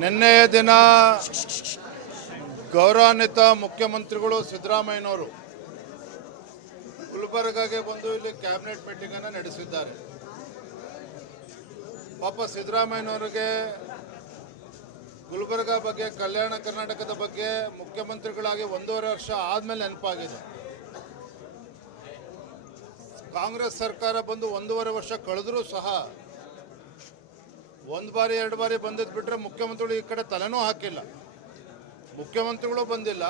ನಿನ್ನೆಯ ದಿನ ಗೌರವಾನ್ವಿತ ಮುಖ್ಯಮಂತ್ರಿಗಳು ಸಿದ್ದರಾಮಯ್ಯನವರು ಗುಲ್ಬರ್ಗಾಗೆ ಬಂದು ಇಲ್ಲಿ ಕ್ಯಾಬಿನೆಟ್ ಮೀಟಿಂಗ್ ಅನ್ನು ನಡೆಸಿದ್ದಾರೆ. ಪಾಪ ಸಿದ್ದರಾಮಯ್ಯನವರಿಗೆ ಗುಲ್ಬರ್ಗ ಬಗ್ಗೆ, ಕಲ್ಯಾಣ ಕರ್ನಾಟಕದ ಬಗ್ಗೆ ಮುಖ್ಯಮಂತ್ರಿಗಳಾಗಿ ಒಂದೂವರೆ ವರ್ಷ ಆದ್ಮೇಲೆ ನೆನಪಾಗಿದೆ. ಕಾಂಗ್ರೆಸ್ ಸರ್ಕಾರ ಬಂದು ಒಂದೂವರೆ ವರ್ಷ ಕಳೆದರೂ ಸಹ ಒಂದು ಬಾರಿ, ಎರಡು ಬಾರಿ ಬಂದಿದ್ದು ಬಿಟ್ಟರೆ ಮುಖ್ಯಮಂತ್ರಿಗಳು ಈ ಕಡೆ ತಲೆನೂ ಹಾಕಿಲ್ಲ. ಮುಖ್ಯಮಂತ್ರಿಗಳು ಬಂದಿಲ್ಲ.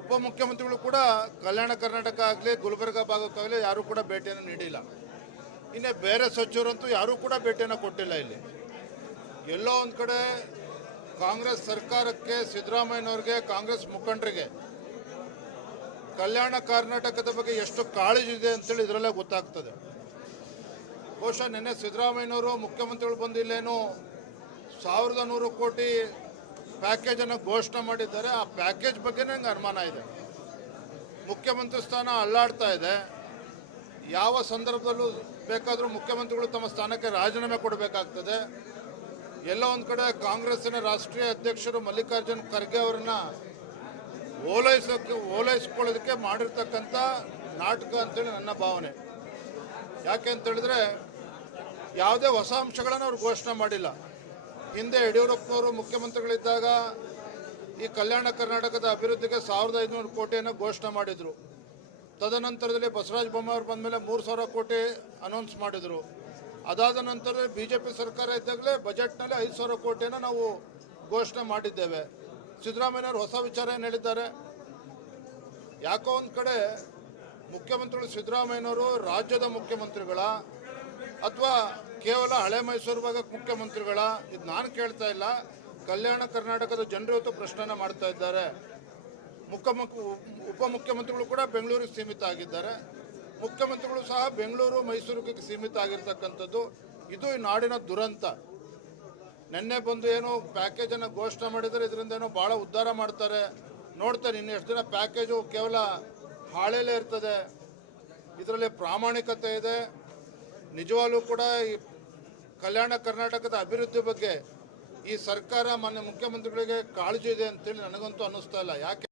ಉಪಮುಖ್ಯಮಂತ್ರಿಗಳು ಕೂಡ ಕಲ್ಯಾಣ ಕರ್ನಾಟಕ ಆಗಲಿ, ಗುಲ್ಬರ್ಗ ಭಾಗಕ್ಕಾಗಲಿ ಯಾರೂ ಕೂಡ ಭೇಟಿಯನ್ನು ನೀಡಿಲ್ಲ. ಇನ್ನೇ ಬೇರೆ ಸಚಿವರಂತೂ ಯಾರೂ ಕೂಡ ಭೇಟಿಯನ್ನು ಕೊಟ್ಟಿಲ್ಲ ಇಲ್ಲಿ. ಎಲ್ಲೋ ಒಂದು ಕಡೆ ಕಾಂಗ್ರೆಸ್ ಸರ್ಕಾರಕ್ಕೆ, ಸಿದ್ದರಾಮಯ್ಯನವ್ರಿಗೆ, ಕಾಂಗ್ರೆಸ್ ಮುಖಂಡರಿಗೆ ಕಲ್ಯಾಣ ಕರ್ನಾಟಕದ ಬಗ್ಗೆ ಎಷ್ಟು ಕಾಳಜಿ ಇದೆ ಅಂತೇಳಿ ಇದರಲ್ಲೇ ಗೊತ್ತಾಗ್ತದೆ. ಬಹುಶಃ ನಿನ್ನೆ ಸಿದ್ದರಾಮಯ್ಯನವರು ಮುಖ್ಯಮಂತ್ರಿಗಳು ಬಂದಿಲ್ಲೇನೋ ಸಾವಿರದ ನೂರು ಕೋಟಿ ಪ್ಯಾಕೇಜನ್ನು ಘೋಷಣೆ ಮಾಡಿದ್ದಾರೆ. ಆ ಪ್ಯಾಕೇಜ್ ಬಗ್ಗೆ ನನಗೆ ಅನುಮಾನ ಇದೆ. ಮುಖ್ಯಮಂತ್ರಿ ಸ್ಥಾನ ಅಲ್ಲಾಡ್ತಾ ಇದೆ. ಯಾವ ಸಂದರ್ಭದಲ್ಲೂ ಬೇಕಾದರೂ ಮುಖ್ಯಮಂತ್ರಿಗಳು ತಮ್ಮ ಸ್ಥಾನಕ್ಕೆ ರಾಜೀನಾಮೆ ಕೊಡಬೇಕಾಗ್ತದೆ. ಎಲ್ಲ ಒಂದು ಕಡೆ ಕಾಂಗ್ರೆಸ್ಸಿನ ರಾಷ್ಟ್ರೀಯ ಅಧ್ಯಕ್ಷರು ಮಲ್ಲಿಕಾರ್ಜುನ್ ಖರ್ಗೆ ಅವರನ್ನ ಓಲೈಸೋಕ್ಕೆ ಓಲೈಸ್ಕೊಳ್ಳೋದಕ್ಕೆ ಮಾಡಿರ್ತಕ್ಕಂಥ ನಾಟಕ ಅಂತೇಳಿ ನನ್ನ ಭಾವನೆ. ಯಾಕೆ ಅಂತ ಹೇಳಿದ್ರೆ ಯಾವುದೇ ಹೊಸ ಅಂಶಗಳನ್ನು ಅವರು ಘೋಷಣೆ ಮಾಡಿಲ್ಲ. ಹಿಂದೆ ಯಡಿಯೂರಪ್ಪನವರು ಮುಖ್ಯಮಂತ್ರಿಗಳಿದ್ದಾಗ ಈ ಕಲ್ಯಾಣ ಕರ್ನಾಟಕದ ಅಭಿವೃದ್ಧಿಗೆ ಸಾವಿರದ ಐದುನೂರು ಕೋಟಿಯನ್ನು ಘೋಷಣೆ ಮಾಡಿದರು. ತದನಂತರದಲ್ಲಿ ಬಸವರಾಜ ಬೊಮ್ಮಾಯಿ ಬಂದಮೇಲೆ ಮೂರು ಸಾವಿರ ಕೋಟಿ ಅನೌನ್ಸ್ ಮಾಡಿದರು. ಅದಾದ ನಂತರ ಬಿ ಜೆ ಪಿ ಸರ್ಕಾರ ಇದ್ದಾಗಲೇ ಬಜೆಟ್ನಲ್ಲಿ ಐದು ಸಾವಿರ ಕೋಟಿಯನ್ನು ನಾವು ಘೋಷಣೆ ಮಾಡಿದ್ದೇವೆ. ಸಿದ್ದರಾಮಯ್ಯವರು ಹೊಸ ವಿಚಾರ ಏನು ಹೇಳಿದ್ದಾರೆ? ಯಾಕೋ ಒಂದು ಕಡೆ ಮುಖ್ಯಮಂತ್ರಿಗಳು ಸಿದ್ದರಾಮಯ್ಯನವರು ರಾಜ್ಯದ ಮುಖ್ಯಮಂತ್ರಿಗಳ ಅಥವಾ ಕೇವಲ ಹಳೆ ಮೈಸೂರು ಭಾಗಕ್ಕೆ ಮುಖ್ಯಮಂತ್ರಿಗಳ, ಇದು ನಾನು ಕೇಳ್ತಾ ಇಲ್ಲ, ಕಲ್ಯಾಣ ಕರ್ನಾಟಕದ ಜನರು ಇವತ್ತು ಪ್ರಶ್ನೆನ ಮಾಡ್ತಾ ಇದ್ದಾರೆ. ಮುಖ್ಯಮಂತ್ರಿ, ಉಪಮುಖ್ಯಮಂತ್ರಿಗಳು ಕೂಡ ಬೆಂಗಳೂರಿಗೆ ಸೀಮಿತ ಆಗಿದ್ದಾರೆ. ಮುಖ್ಯಮಂತ್ರಿಗಳು ಸಹ ಬೆಂಗಳೂರು, ಮೈಸೂರಿಗೆ ಸೀಮಿತ ಆಗಿರ್ತಕ್ಕಂಥದ್ದು. ಇದು ಈ ನಾಡಿನ ದುರಂತ. ನಿನ್ನೆ ಬಂದು ಏನು ಪ್ಯಾಕೇಜನ್ನು ಘೋಷಣೆ ಮಾಡಿದರೆ ಇದರಿಂದ ಏನೋ ಭಾಳ ಉದ್ಧಾರ ಮಾಡ್ತಾರೆ. ನೋಡ್ತಾರೆ ಇನ್ನು ಎಷ್ಟು ದಿನ ಪ್ಯಾಕೇಜು ಕೇವಲ ಹಾಳೆಯಲ್ಲೇ ಇರ್ತದೆ. ಇದರಲ್ಲಿ ಪ್ರಾಮಾಣಿಕತೆ ಇದೆ. ನಿಜವಾಗ್ಲೂ ಕೂಡ ಈ ಕಲ್ಯಾಣ ಕರ್ನಾಟಕದ ಅಭಿವೃದ್ಧಿ ಬಗ್ಗೆ ಈ ಸರ್ಕಾರ ಮಾನ್ಯ ಮುಖ್ಯಮಂತ್ರಿಗಳಿಗೆ ಕಾಳಜಿ ಇದೆ ಅಂತೇಳಿ ನನಗಂತೂ ಅನ್ನಿಸ್ತಾ ಇಲ್ಲ. ಯಾಕೆ